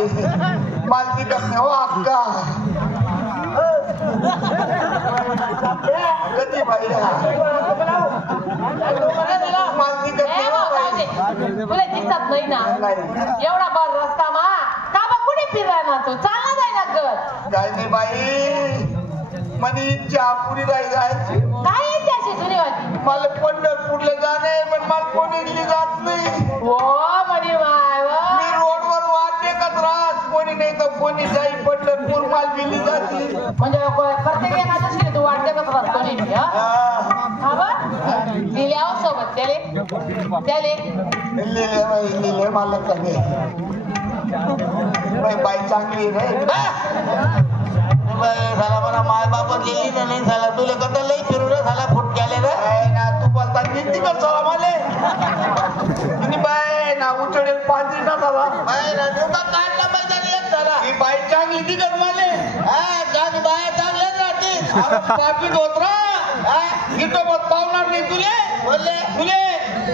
बाई मालती करणे हो अक्का कधी बाई मालती करणे तुला दिसत नाही ना एवढा बर रस्ता मा का बा कुठे फिरायला तो चालला जायला घर काय नाही बाई मनी चहा पुरी राही जायची काय येते अशी तुझी वाटी मला पंढरपूरला जाणे पण मला कोणी जात नाही हो म्हणे माय मी रोडवर वाट देखत राहत कोणी नाही तर कोणी जाई पंढरपूर माल बिली जाते म्हणजे प्रत्येक एखादशी तू वाट देखत राहतो नाही हा बा दिल्यावर सोबत त्याले लिहिले मला कधी बाई चांगली रे झाला मला माय बापा दिली नाही झाला तुला कदा लई फिरून झाला फुटक्याले रे ना तू बोलता किती कर चला माले आणि बाय ना उचडेल 5 लिटर झाला बाय ना डोका काढला पाहिजे एक झाला ही बाई चांगली दिगत माले हा चांगली बाय चांगल्याच राहते पापीत होत रा इथं मत पावणार नाही तुले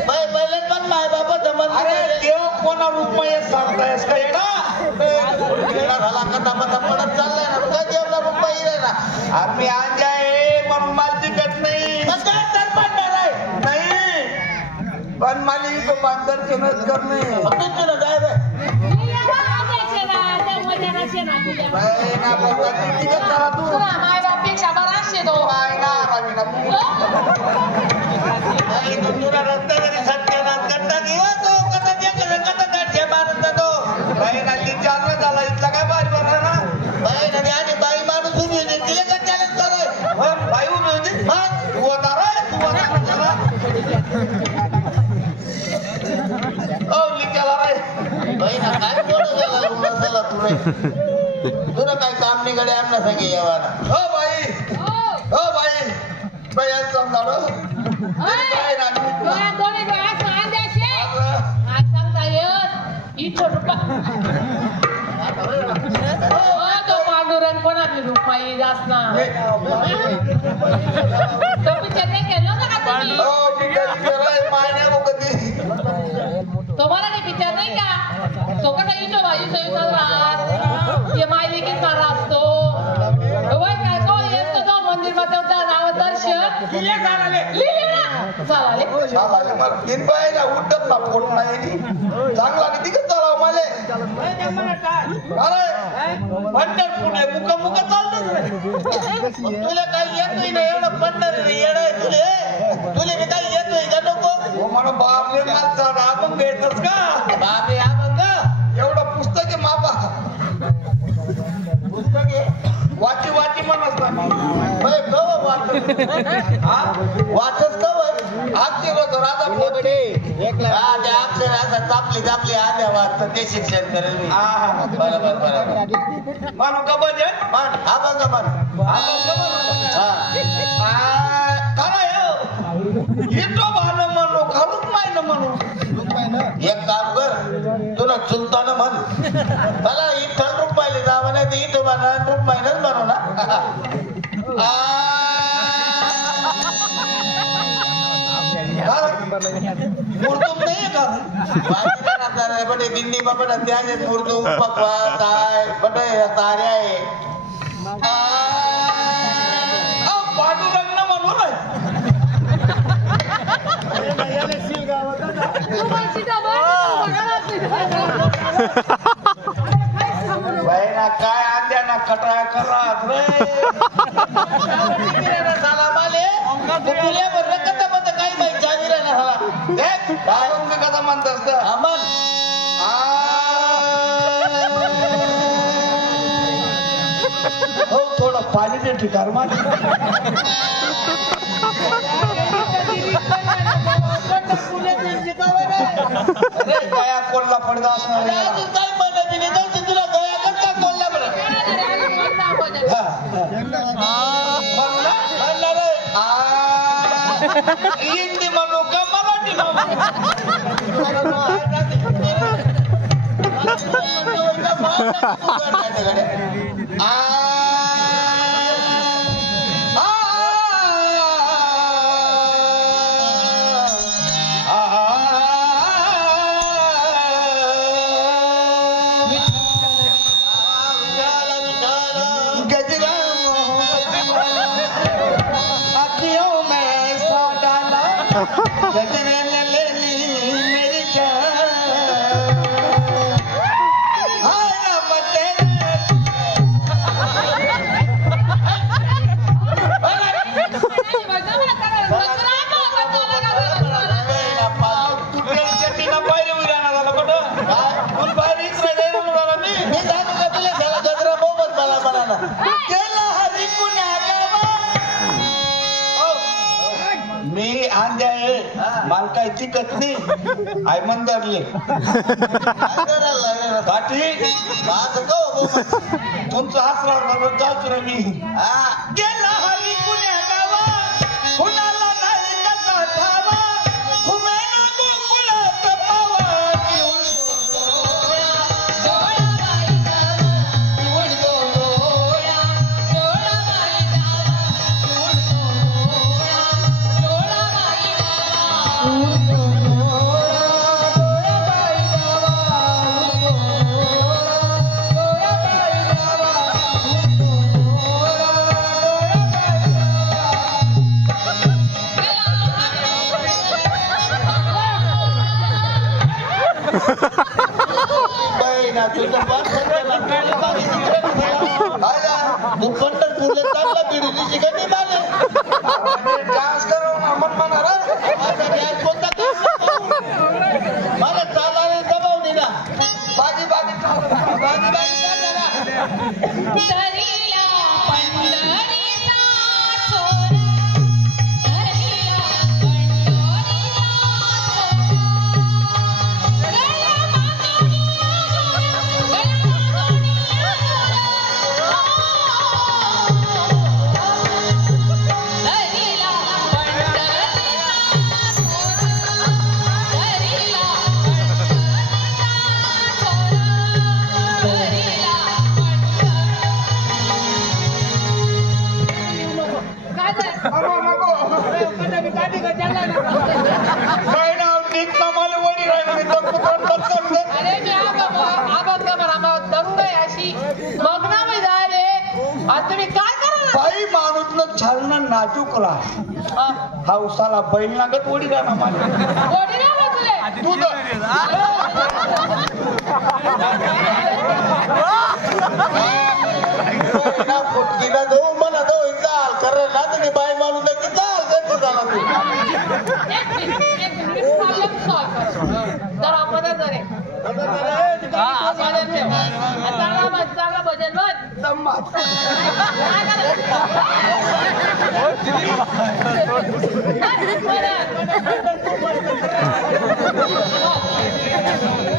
बाय पहिले पण माय बापा जमत अरे देव कोणा रुपये सांगतायस का येडा झाला कथा मता पडत चाललाय ना तुला जेवढा रुपये येईल ना आम्ही आज आहे म्हणून माल दिगत नाही नाही पण मला इथं बांधरचनच करणे जाय रे ना बोलता दिगत करा तू माय बापेक्षा बराचशे तो बाय ना रवीना तुला रस्त्याने सत्यानाश करता किंवा तो कथा काढते मारत तो बाई ना ती चालू झाला इथला काय बारी बरं ना बाई नदी आणि बाई माणूस उभी होती तिला का चॅलेंज कराय बाई उभी होती तू होता रे तू होता ओ लिखाला रे बाई ना काय बोलत झाला मसाला तुला काय काम निघाले आमना सांगे यावा हो बाई बाई आज समजावं बाई ना दोन्ही डोळ्यात मान द्यायचे आज सांगता येत इथं रुपये तो पांडुरंग कोणाची रुपाई जास्त ना तो पिक्चर नाही केलं ना का तुम्ही हो मायने कधी तो मराठी पिक्चर नाही का तो कसा इथं भाजी हे माहिती किती मारा असतो काय तो येतो तो मंदिर मध्ये नाव दर्शन लिहिले ना चालेल तीन बाई ना उठत ना पोट नाही चांगला किती चालाव मला अरे पंढरपूर मुख चालतच रे तुला काही येतोय ना एवढं पंढर येड आहे तुले मी काही येतोय का नको म्हणून बापरे मागचा आपण भेटतच का बापरे अभंग एवढं पुस्तक आहे मापा पुस्तक आहे वाची म्हणत ना वाचच कवर आजचे रोज राजा चापली आल्या वाचत ते शिक्षण करेल मी बरोबर मानू का बजे मन अभंग मन इथं भानं म्हणू खालूच नाही ना म्हणू एक काम कर तुला चुलताना म्हण मला इथं रुपयाला जावं नाही तर इथं म्हणा रुपयानच म्हणू ना उर्दूम नाही का बटे दिंडी बाबा त्याने उर्दू बकवास आहे बटे तारे आहे पांडुरंग ना म्हणू ना बाईना काय आद्या ना कटाया करत रे झाला माले तुला बरं कथा म्हणत काही बाई जावीरा ना झाला काय कसा म्हणतात अमन हो थोडं पाणी दे ठिकाण माझ गया कोल्हा पडदा असणार काय म्हणत नाही जाऊ तुला गया करता कोल्हा बरं हिंदी म्हणू का मराठी गजरा लेली मेरी जान हाय राम तेरे तू टेन्शन ना पायरी उरायला झाला कुठं तू पायरीच नाही जायला उडाला मी मी सांगू का तुला त्याला गजरा मोहम्मद मला म्हणाला केला हरी कुण्या मी आंध्या आहे मला काय तिकत नाही आय मंदारले पाठी तुमचं हसरा जाऊच रे मी गेला हरी कुण्या गावा कुणाला नाही कसा ठावा घुमेन गोकुळात पावा तुझं तू पंढरपूरला चालला बिडीची कधी माले डान्स करू ना मन म्हणा कोणता मला चालायला दबाव दिला बाजी बाजी बाजी बाजी छालना नाजूकला हाऊसाला बैल नागत ओढी राहणार मला तू पोटकीला जाऊ मला जाऊ चाल कर ना तुम्ही बाय माणूस की चाल कसं झाला चांगला भजन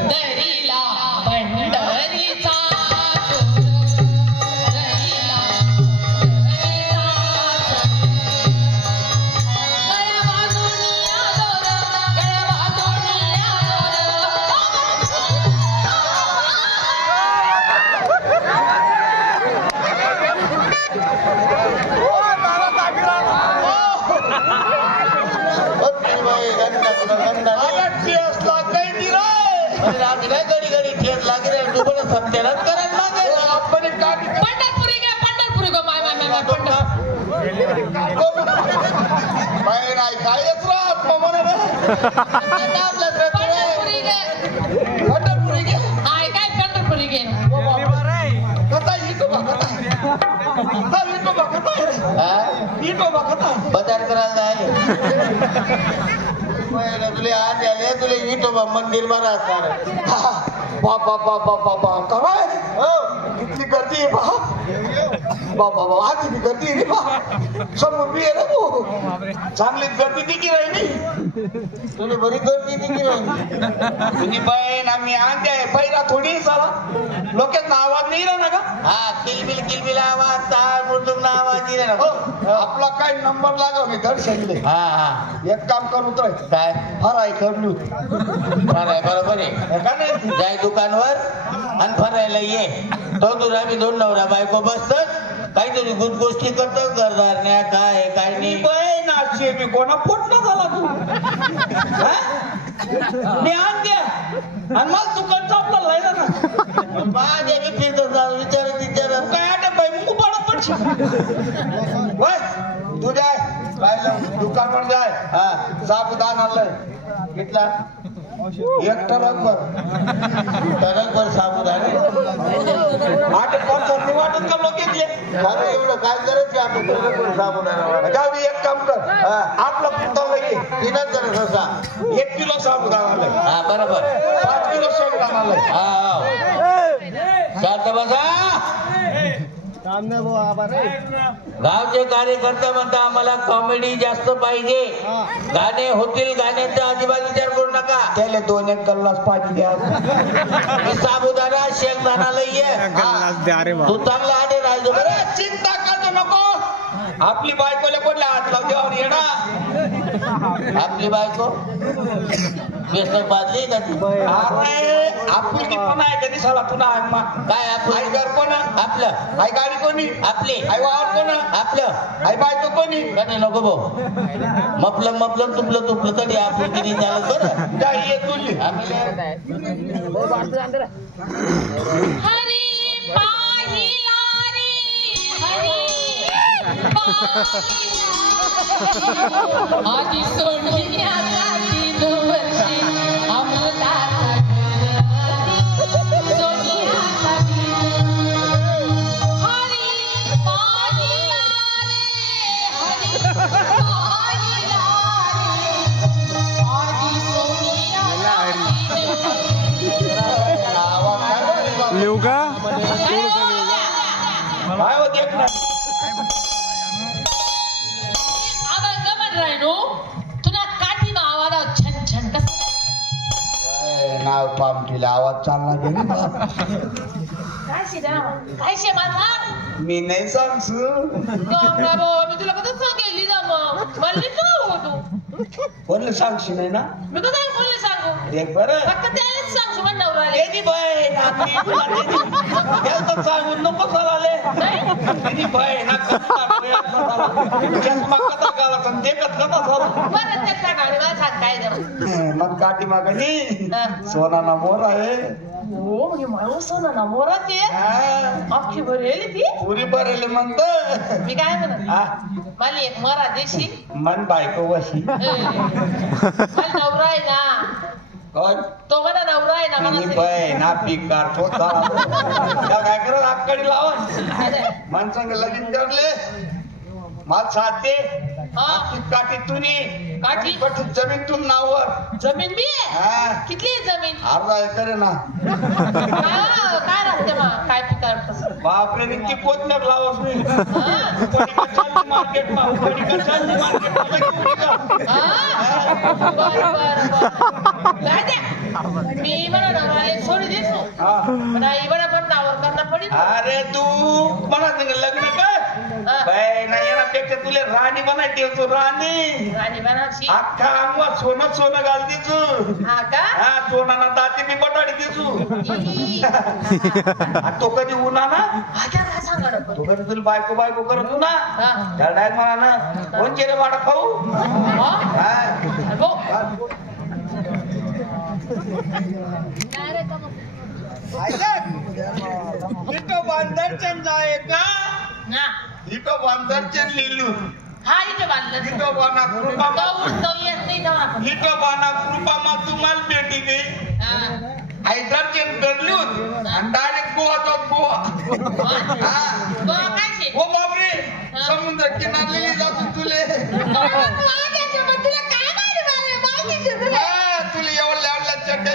दरीला पंढरीचा बजार करायला जायले तुले आज आले तुले विठोबा मंदिर बरा असणार बाबा बाबा बाबा काय किती गर्दी आहे बाबा बाबा आज किती गर्दी आहे रे बा समोर मी आहे ना तू चांगलीच गर्दी दिकी राहिली तुला बरी गर्दी दिली तुझी बहीण आम्ही आणते आहे पहिला थोडी साला लोकांना आवाज नाही राहणार का हा किलबिल आवाज तार मृदुंग आवाज दिला ना आपला काय नंबर लागा मी धड सांगले हा हा एक काम कर उतर काय फराय करलू बरोबर आहे का नाही जाय दुकानवर आणि फरायला ये तो तुला मी दोन नवरा बायको बसतात काहीतरी गोष्टी करतो घरदारण्या काय काय नाही बहीण आजची मी कोणा फोटणं झाला तू मी आण द्या आणि मग दुकान चापला लायला ना माझ्या मी फिरत विचार काय आटे बाई मुंग पाडत पडशी तू जाय दुकानवर जाय साबुदाणा लय कितला एक टरकभर साबुदाणे 8 पाच वाटत का लोक येते अरे एवढं काय करायचं आपण साबुदाणा गावी एक काम कर आपला पुतळा ये 3 जण कसा 1 किलो साबुदाणा लय हा बरोबर 5 किलो शेंगदाणा लय हा शांत बसा गावचे कार्यकर्ते म्हणता आम्हाला कॉमेडी जास्त पाहिजे गाणे होतील गाण्यांचा अजिबात विचार करू नका त्याला 2-1 गल्लास पाणी द्या साबुदाणा शेंगदाणा लई तू चांगला आडे राहायचो बरं चिंता करतो नको आपली बायकोला कोणला हात लावल्यावर येणार आपली बायको बेसन बाजली का ती अरे आपली ती पुन्हा आहे कधी साला पुन्हा काय आई आपलं घर कोण आपलं आई गाडी कोणी आपली आई वावर कोण आपलं आई बायको कोणी नाही नको भाऊ मपलं तुपलं तरी आपण किती झालं बरं काय ये तुझी हरी पाहिला रे हरी आधी सोडली आता 3 वर्षे अमृताचा सोडली आता हरी पाहिला रे हरी पाहिला रे आधी सोडली आता लिहू का काय होत एक ना तुला काठी आवाज छन छन कस नाव पामटीला आवाज चालला गेला काय शिरा काय शे माझा मी नाही सांगसू मी तुला कसं सांगेली ना मग मला सांगू तू कोणलं सांगशी नाही ना मी कसं बोलले सांगू एक बरं फक्त त्यालाच सांगू पण नवरा तेनी बहीण आपली तुला त्याचं सांगून नको चालाले तेनी बहीण चष्मा कथा काला पण देखत कथा झाला बरं त्या गाडी मला सांग काय जरा मग काठी मागणी सोना ना मोर आहे हो म्हणजे मला सोना ना मोरात आहे अख्खी भरेली ती पुरी भरेल म्हणत मी काय म्हणत मला एक मरा देशी मन बायको वशी मला नवरा आहे ना कोण तो मला नवरा आहे ना मी मला बहीण आपली कार काय करत आकडे लावून माणसांग लगीन करले मला साथ दे आपली काठी तुनी काठी? जमीन तुम नावावर जमीन बी आहे हा किती आहे जमीन 1/2 एकर आहे ना काय राहते मग काय पिकार कसं बापरे ती कोथमीर लावस मी मार्केट मी म्हणा सोडी देसो पण आई बडा पण नावर करणार पडेल अरे तू मला लग्न काय येण्यापेक्षा तुला राणी बनायची तू राणी राणी बनाची अख्खा अंगवा सोनं घाल देचू हा का हा सोनाना दाती मी बटाडी देचू तो कधी उन्हा ना काय सांगा तो कधी तुला बायको करत ना त्या डायरेक्ट म्हणा ना कोणचे रे वाडा खाऊ इथं बांधरचंद आहे का इथं बांधरचंद लिहिलू हा इथे बांधलं इथं बाना कृपा तो येत नाही तेव्हा आपण इथं बाना कृपा मा तुम्हाला भेटी गई हैदरचंद करलून आणि डायरेक्ट गोवा काय शे हो बापरे समुद्र किनारलेली जातो तुले तुला काय माहिती तुला एवढ्या चड्ड्या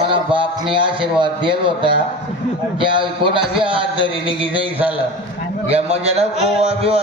मला बापने आशीर्वाद दिला होता त्या कोणा बी आज जरी निघी नाही झालं या मजाला गोवा बिवा